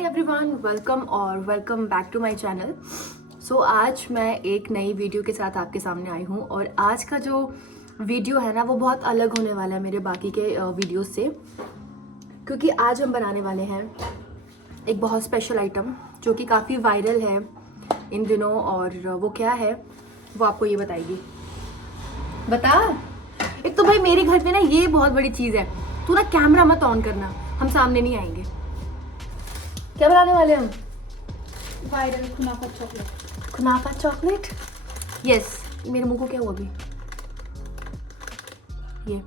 Hi everyone, welcome back to my channel. So आज मैं एक नई वीडियो के साथ आपके सामने आई हूँ और आज का जो वीडियो है ना वो बहुत अलग होने वाला है मेरे बाकी के वीडियोस से, क्योंकि आज हम बनाने वाले हैं एक बहुत स्पेशल आइटम जो कि काफ़ी वायरल है इन दिनों। और वो क्या है वो आपको ये बताएगी। बता। एक तो भाई मेरे घर पे ना ये बहुत बड़ी चीज़ है, तू ना कैमरा मत ऑन करना, हम सामने नहीं आएंगे। क्या बनाने वाले हम? Viral kunafa chocolate. Kunafa chocolate. Yes, मेरे मुंह को क्या हुआ अभी? ये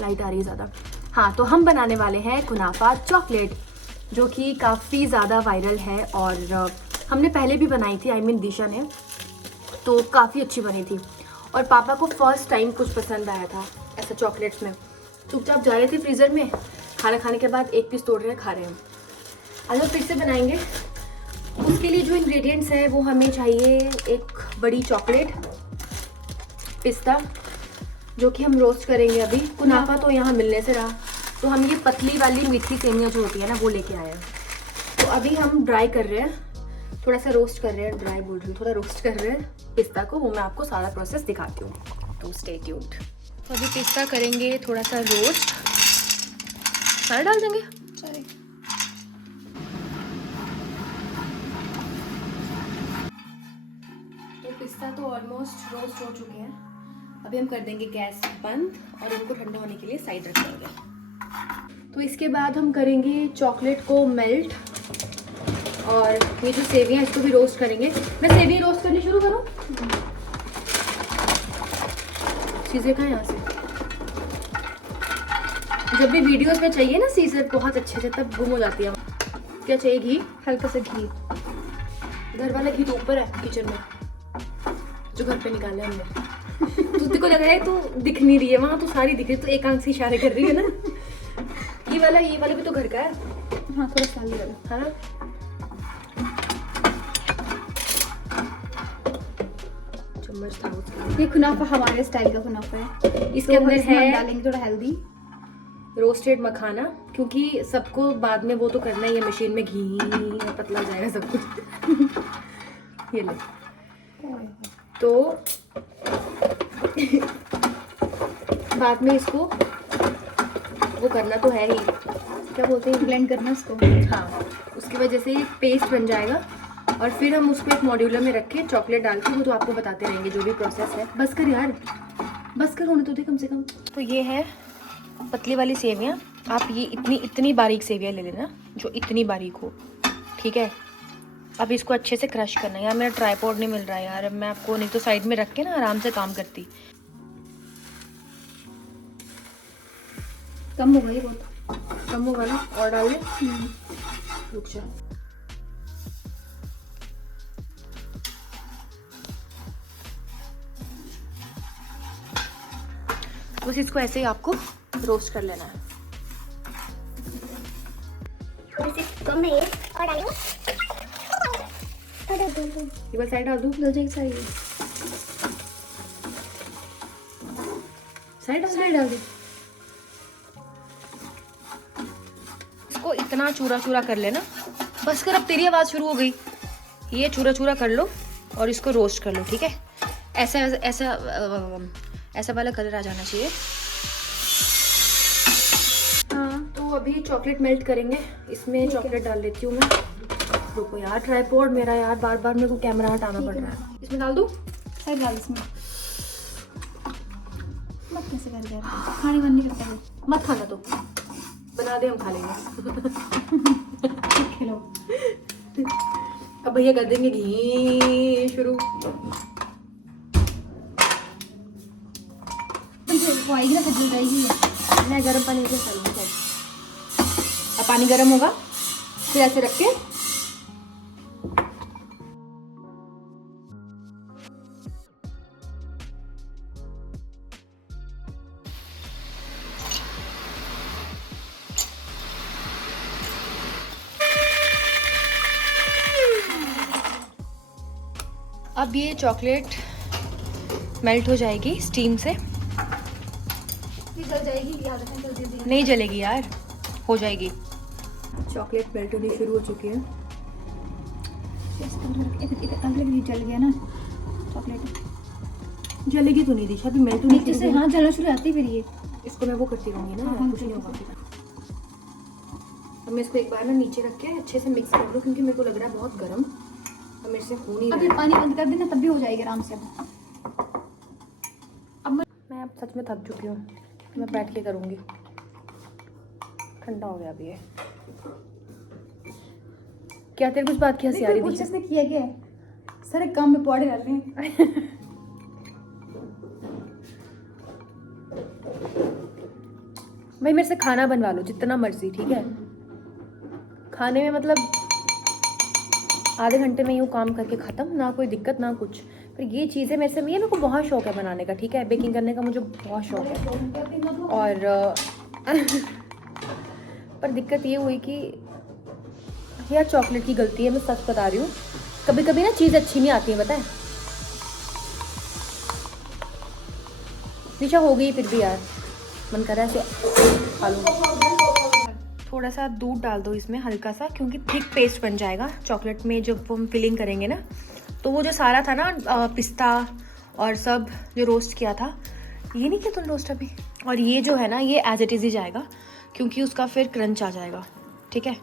लाइट आ रही है ज़्यादा। हाँ, तो हम बनाने वाले हैं कुनाफा चॉकलेट जो कि काफ़ी ज़्यादा वायरल है और हमने पहले भी बनाई थी, आई मीन दिशा ने, तो काफ़ी अच्छी बनी थी। और पापा को फर्स्ट टाइम कुछ पसंद आया था ऐसा चॉकलेट्स में। चुपचाप जा रहे थे फ्रीज़र में, खाना खाने के बाद एक पीस तोड़ रहे हैं, खा रहे हैं। आज हम फिर से बनाएंगे। उसके लिए जो इंग्रेडिएंट्स हैं वो हमें चाहिए एक बड़ी चॉकलेट, पिस्ता जो कि हम रोस्ट करेंगे अभी। कुनाफा तो यहाँ मिलने से रहा, तो हम ये पतली वाली मीठी सेमियाँ जो होती है ना वो लेके आए हैं। तो अभी हम ड्राई कर रहे हैं, थोड़ा सा रोस्ट कर रहे हैं, ड्राई बोल रही हूँ, थोड़ा रोस्ट कर रहे हैं पिस्ता को। वो मैं आपको सारा प्रोसेस दिखाती हूँ, तो स्टे ट्यून्ड। तो अभी पिस्ता करेंगे थोड़ा सा रोस्ट। सारा डाल देंगे। चलिए। तो पिस्ता तो ऑलमोस्ट रोस्ट हो चुके हैं। अभी हम कर देंगे गैस बंद और इनको ठंडा होने के लिए साइड रख देंगे। तो इसके बाद हम करेंगे चॉकलेट को मेल्ट और ये जो सेवियां इसको भी रोस्ट करेंगे। मैं सेवी रोस्ट करनी शुरू करूँ? सीजर कहाँ है यहाँ से? जब भी वीडियोस में चाहिए ना सीजर बहुत अच्छे से, तब गुम हो जाती है। क्या चाहिए? घी, हल्का सा घी। घर वाला घी तो ऊपर है किचन में, जो घर पे निकाला है हमने। तुझे को लग रहा है तू दिख नहीं रही है वहाँ, तो सारी दिख रही है, तो एक आंख से इशारे कर रही है ना। ये वाला भी तो घर का है। हाँ, थोड़ा साली वाला है ना। चम्मच था उसका। ये कुनाफा हमारे स्टाइल का कुनाफा है। इसके अंदर है डालेंगे थोड़ा हेल्दी रोस्टेड मखाना, क्योंकि सबको बाद में वो तो करना ही है, मशीन में घी पतला हो जाएगा सब कुछ। ये ले। तो बाद में इसको वो करना तो है ही, क्या बोलते हैं, ब्लेंड करना इसको। हाँ, उसकी वजह से ये पेस्ट बन जाएगा और फिर हम उसको एक मॉड्यूलर में रख के चॉकलेट डाल के वो तो आपको बताते रहेंगे जो भी प्रोसेस है। बस कर यार, बस कर, होने तो दे कम से कम। तो ये है पतली वाली सेवियाँ। आप ये इतनी बारीक सेवियाँ ले लेना जो इतनी बारीक हो, ठीक है। अब इसको अच्छे से क्रश करना है। यार मेरा ट्राइपॉड नहीं मिल रहा है यार, अब मैं आपको नहीं तो साइड में रख के ना आराम से काम करती। कम होगा ये बहुत, कम होगा ना, और डाल दे। रुक जा। बस इसको ऐसे ही आपको रोस्ट कर लेना है। थोड़ी सी कम है ये, और डालेंगे। ये बस साइड डाल दूँ? डल जाएगी सारी। साइड डाल दी। इसको इतना चूरा चूरा कर लेना। बस कर, अब तेरी आवाज़ शुरू हो गई। ये चूरा चूरा कर लो और इसको रोस्ट कर लो, ठीक है। ऐसा ऐसा ऐसा वाला कलर आ जाना चाहिए। हाँ, तो अभी चॉकलेट मेल्ट करेंगे। इसमें चॉकलेट डाल देती हूँ मैं। रुको यार, ट्राइपॉड मेरा यार, बार बार मेरे को कैमरा हटाना पड़ रहा है। इसमें डाल दूँ? साइड डाल इसमें। मत कैसे कर यार, खाने मन नहीं करता है। मत खाना तो बना दे, हम खा लेंगे। खिलो। अब भैया कर देंगे घी शुरू। वो आएगी ना, जल जाएगी। मैं गर्म पानी से डालूंगी। अब पानी गर्म होगा, फिर ऐसे रख के अब ये चॉकलेट मेल्ट हो जाएगी स्टीम से। जल जाएगी, याद रखना जल्दी। नहीं जलेगी यार, हो जाएगी। चॉकलेट मेल्ट होनी शुरू हो चुकी है। अगले जल गया ना चॉकलेट, जलेगी तो नहीं दिशा, अभी मेल्ट होनी नीचे शुरू से हुई। हाँ जलना शुरू आती फिर ये। इसको मैं वो करती रहूँगी ना, हाँ, कुछ नहीं होगा। अब मैं इसको एक बार ना नीचे रख के अच्छे से मिक्स कर दूँ, क्योंकि मेरे को लग रहा है बहुत गर्म, अब मेरे से हो नहीं अभी रहा है। पानी बंद कर देना तब भी हो जाएगी आराम से। अब मैं अब सच में थक चुकी हूँ, मैं बैठ के करूँगी। ठंडा हो गया अभी ये। क्या तेरे कुछ बात की हंसी आ रही कुछ थी? इसने किया क्या है, सारे काम में पौड़े डाल रहे हैं। भाई मेरे से खाना बनवा लो जितना मर्जी, ठीक है? खाने में मतलब आधे घंटे में यूँ काम करके ख़त्म, ना कोई दिक्कत ना कुछ। पर ये चीज़ें मेरे को बहुत शौक है बनाने का, ठीक है? बेकिंग करने का मुझे बहुत शौक है। और पर दिक्कत ये हुई कि यार चॉकलेट की गलती है, मैं सच बता रही हूँ। कभी कभी ना चीज़ अच्छी नहीं आती है, पता है? निशा हो गई फिर भी यार, मन कर रहा है ऐसे खा लूँ। थोड़ा सा दूध डाल दो इसमें, हल्का सा, क्योंकि थिक पेस्ट बन जाएगा चॉकलेट में जब हम फिलिंग करेंगे ना। तो वो जो सारा था ना पिस्ता और सब जो रोस्ट किया था, ये नहीं किया तुम रोस्ट अभी, और ये जो है ना ये एज इट इज़ ही जाएगा, क्योंकि उसका फिर क्रंच आ जाएगा, ठीक है?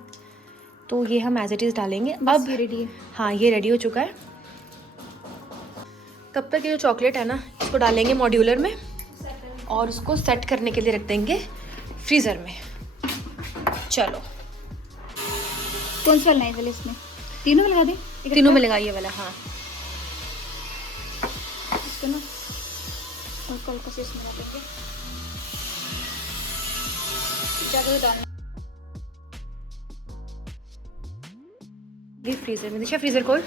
तो ये हम एज इट इज़ डालेंगे। अब ये रेडी है। हाँ ये रेडी हो चुका है। तब तक ये जो चॉकलेट है ना इसको डालेंगे मॉड्यूलर में और उसको सेट करने के लिए रख देंगे फ्रीज़र में। चलो कौन सा वाला है वाला, इसमें तीनों में लगा दे? तीनों में लगाइए वाला। हाँ इसको ना और कल को से इसमें डालेंगे। ज़्यादा डालना ये फ्रीज़र में। देखिए फ्रीज़र खोल।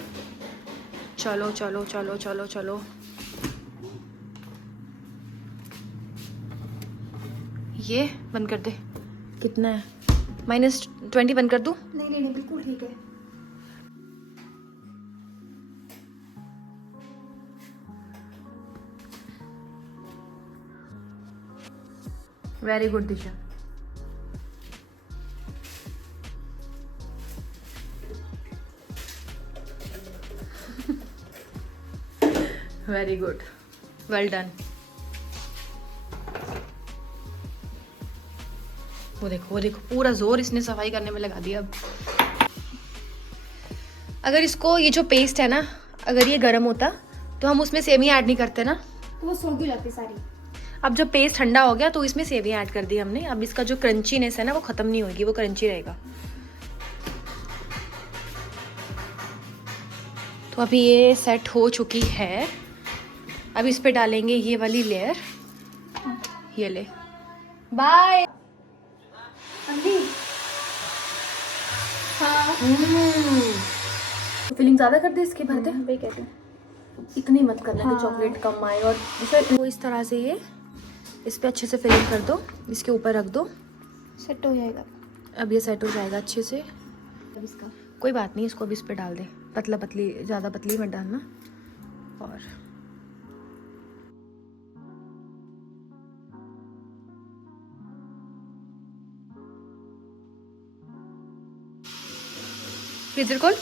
चलो चलो चलो चलो चलो, ये बंद कर दे। कितना है? -20 बंद कर दूँ? नहीं बिल्कुल ठीक है। Very good Disha. Very good, well done. वो देखो पूरा जोर इसने सफाई करने में लगा दिया। अब अगर इसको ये जो पेस्ट है ना, अगर ये गर्म होता तो हम उसमें सेवियां ऐड नहीं करते ना। तो वो सोगी जाती सारी। अब जब पेस्ट ठंडा हो गया तो इसमें सेवियां ऐड कर दी हमने। अब इसका जो क्रंचीनेस है ना वो खत्म नहीं होगी, वो क्रंची रहेगा। तो अभी ये सेट हो चुकी है। अब इस पे डालेंगे ये वाली लेयर। ये ले, बाय। हाँ फिलिंग ज़्यादा कर दे इसके भरते। वही कहते हैं। इतनी मत करना हाँ। कि चॉकलेट कम आए। और जैसे वो इस तरह से ये इस पे अच्छे से फिलिंग कर दो, इसके ऊपर रख दो, सेट हो जाएगा। अब ये सेट हो जाएगा अच्छे से। अब इसका कोई बात नहीं, इसको अब इस पे डाल दे। पतला पतली, ज़्यादा पतली मत डालना। और फ्रीजर खोल।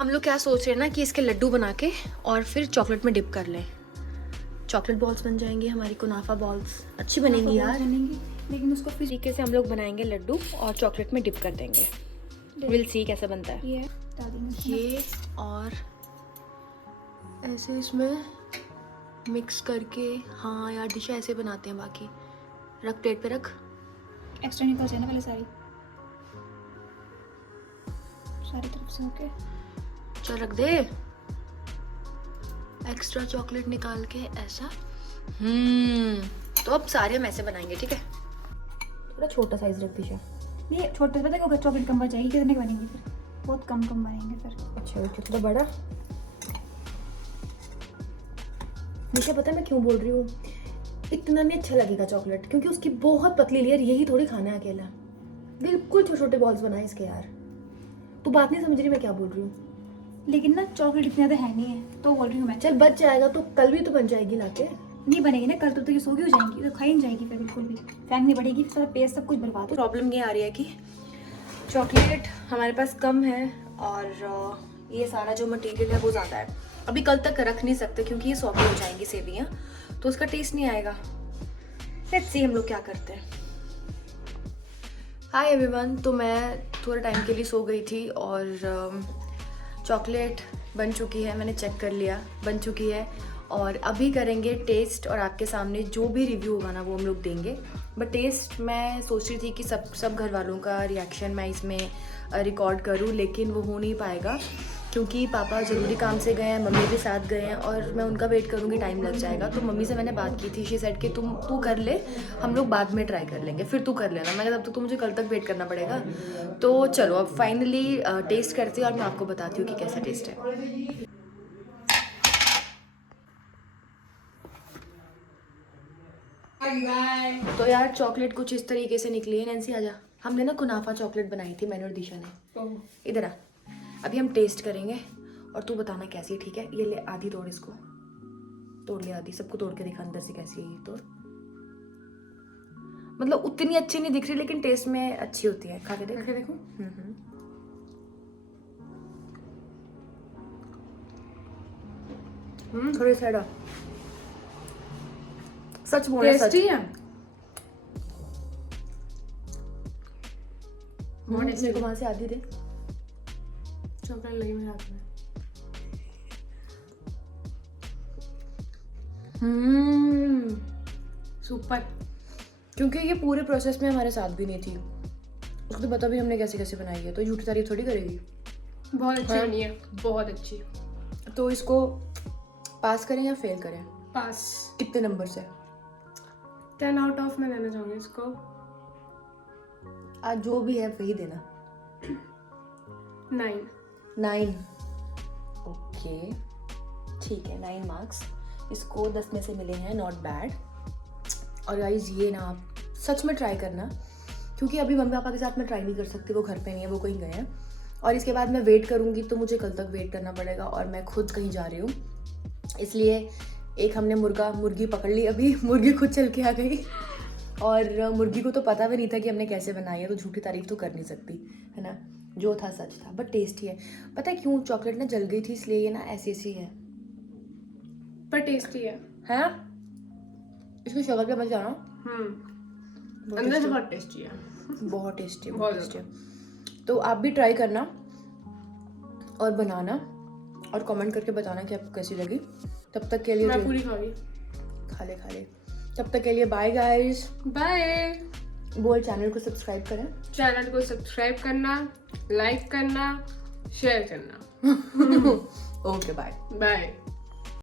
हम लोग क्या सोच रहे हैं ना कि इसके लड्डू बना के और फिर चॉकलेट में डिप कर लें। चॉकलेट बॉल्स बन जाएंगी हमारी, कुनाफा बॉल्स अच्छी बनेंगी यार। बनेंगी, लेकिन उसको इस फिर तरीके से हम लोग बनाएंगे लड्डू और चॉकलेट में डिप कर देंगे। विल सी कैसे बनता है ये डाल देंगे। ये। और ऐसे इसमें मिक्स करके। हाँ यार दिशा ऐसे बनाते हैं। बाकी रख, प्लेट पे रख। एक्स्ट्रा निकल जाए ना पहले सारी तरफ से। ओके चल रख दे। एक्स्ट्रा चॉकलेट निकाल के ऐसा। तो अब सारे हम ऐसे बनाएंगे, ठीक है? थोड़ा छोटा साइज रख दीजिए। ये छोटे पता है चॉकलेट कम बन जाएगी, कितने की बनेंगी फिर? बहुत कम बनेंगे फिर। अच्छा ओके, थोड़ा बड़ा। निशा पता है मैं क्यों बोल रही हूँ, इतना नहीं अच्छा लगेगा चॉकलेट, क्योंकि उसकी बहुत पतली लेयर, यही थोड़ी खाना है अकेला। बिल्कुल छोटे छोटे बॉल्स बनाए इसके यार। तू बात नहीं समझ रही मैं क्या बोल रही हूँ? लेकिन ना चॉकलेट इतनी ज़्यादा है नहीं है, तो बोल रही हूँ मैं। चल बच जाएगा तो कल भी तो बन जाएगी लाके। नहीं बनेगी ना, कल तो ये सोगी हो जाएंगी, तो खाई नहीं जाएगी फिर बिल्कुल भी, फेंकनी पड़ेगी, सारा पेस्ट सब कुछ बर्बाद हो। प्रॉब्लम ये आ रही है कि चॉकलेट हमारे पास कम है और ये सारा जो मटेरियल है वो ज़्यादा है। अभी कल तक रख नहीं सकते क्योंकि ये सॉफ्ट हो जाएंगी सेवियाँ, तो उसका टेस्ट नहीं आएगा। लेट्स सी हम लोग क्या करते हैं। हाय एवरीवन, तो मैं थोड़े टाइम के लिए सो गई थी और चॉकलेट बन चुकी है, मैंने चेक कर लिया बन चुकी है और अभी करेंगे टेस्ट और आपके सामने जो भी रिव्यू होगा ना वो हम लोग देंगे। बट टेस्ट मैं सोच रही थी कि सब घर वालों का रिएक्शन मैं इसमें रिकॉर्ड करूं, लेकिन वो हो नहीं पाएगा क्योंकि पापा ज़रूरी काम से गए हैं, मम्मी भी साथ गए हैं और मैं उनका वेट करूंगी, टाइम लग जाएगा। तो मम्मी से मैंने बात की थी, शी सेड कि तू कर ले, हम लोग बाद में ट्राई कर लेंगे, फिर तू कर लेना। मैं तब तक तो मुझे कल तक वेट करना पड़ेगा। तो चलो अब फाइनली टेस्ट करती हूँ और मैं आपको बताती हूँ कि कैसा टेस्ट है। तो यार चॉकलेट कुछ इस तरीके से निकली है। नैन्सी आजा, हमने ना कुनाफा चॉकलेट बनाई थी मैंने और दिशा ने। इधर आ, अभी हम टेस्ट करेंगे और तू बताना कैसी है, ठीक है? ये ले आधी तोड़, इसको तोड़ ले आधी, सबको तोड़ के दिखा अंदर से कैसी है ये तोड़। मतलब उतनी अच्छी नहीं दिख रही लेकिन टेस्ट में अच्छी होती है। खा के देख, देखो। थोड़ी साइड सच बोल सच टेस्टी है। मेरे को वहां से आधी दे। चॉकलेट लगी मेरे हाथ में। सुपर। क्योंकि ये पूरे प्रोसेस में हमारे साथ भी नहीं थी, उसको तो पता भी हमने कैसे कैसे बनाई है, तो झूठी तारीफ थोड़ी करेगी। बहुत अच्छी बनी है, बहुत अच्छी। तो इसको पास करें या फेल करें? पास। कितने नंबर से? 10 आउट ऑफ मैं देना चाहूँगी इसको। आज जो भी है वही देना। 9। ओके ठीक है, 9 मार्क्स इसको 10 में से मिले हैं, नॉट बैड। और गाइस ये ना आप सच में ट्राई करना, क्योंकि अभी मम्मी पापा के साथ मैं ट्राई नहीं कर सकती, वो घर पे नहीं है, वो कहीं गए हैं। और इसके बाद मैं वेट करूँगी तो मुझे कल तक वेट करना पड़ेगा और मैं खुद कहीं जा रही हूँ, इसलिए एक हमने मुर्गी पकड़ ली। अभी मुर्गी खुद चल के आ गई और मुर्गी को तो पता भी नहीं था कि हमने कैसे बनाई है, तो झूठी तारीफ तो कर नहीं सकती है ना, जो था सच था। बट टेस्टी है। पता है क्यों? चॉकलेट ना जल गई थी इसलिए ये ना ऐसी है, पर टेस्टी है। है ना? इसको शक्ल पे मत जाना। अंदर से बहुत टेस्टी है। बहुत टेस्टी, बहुत बहुत टेस्टी। तो आप भी ट्राई करना और बनाना और कमेंट करके बताना कि आपको कैसी लगी। तब तक के लिए मैं पूरी खाऊंगी। खा ले। तब तक के लिए बाय गाइस। बाय। बोल चैनल को सब्सक्राइब करें। चैनल को सब्सक्राइब करना, लाइक करना, शेयर करना। Okay bye. बाय।